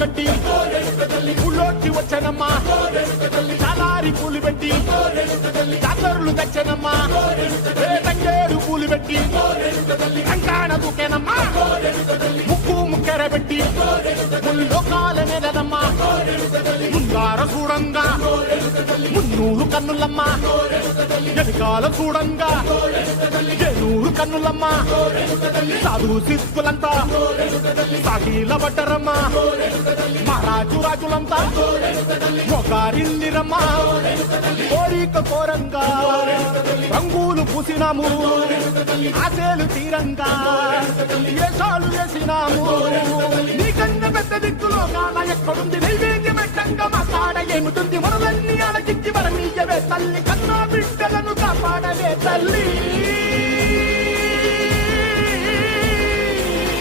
కట్టి ఊళ్ళోకి వచ్చానమ్మా చాలారి పూలు పెట్టి జాతరులు తెచ్చానమ్మా తంగేడు పూలు పెట్టి కంకాణ దూకేనమ్మా ముక్కు ముక్కెర పెట్టి ముల్లోకాల నెలదమ్మా ముందార చూడంగా మున్నూరు కన్నులమ్మా ఎనకాల చూడంగా ఏనూరు కన్నులమ్మా సాధు సిక్కులంతా సాగిల పడ్డరమ్మా మహారాజు రాజులంతా మొగారిల్లిరమ్మా కోరిక కోరంగా రంగులు పూసినాము ఆశలు తీరంగా ఏషాలు వేసినాము నీకన్నా పెద్ద దిక్కులో కాన ఎక్కడుంది నైవేద్యం పెట్టంగా మా కాడ ఏమిటుంది మనలన్నీ అలకించి మరణీయవే తల్లి కన్నా బిడ్డలను కాపాడవే తల్లి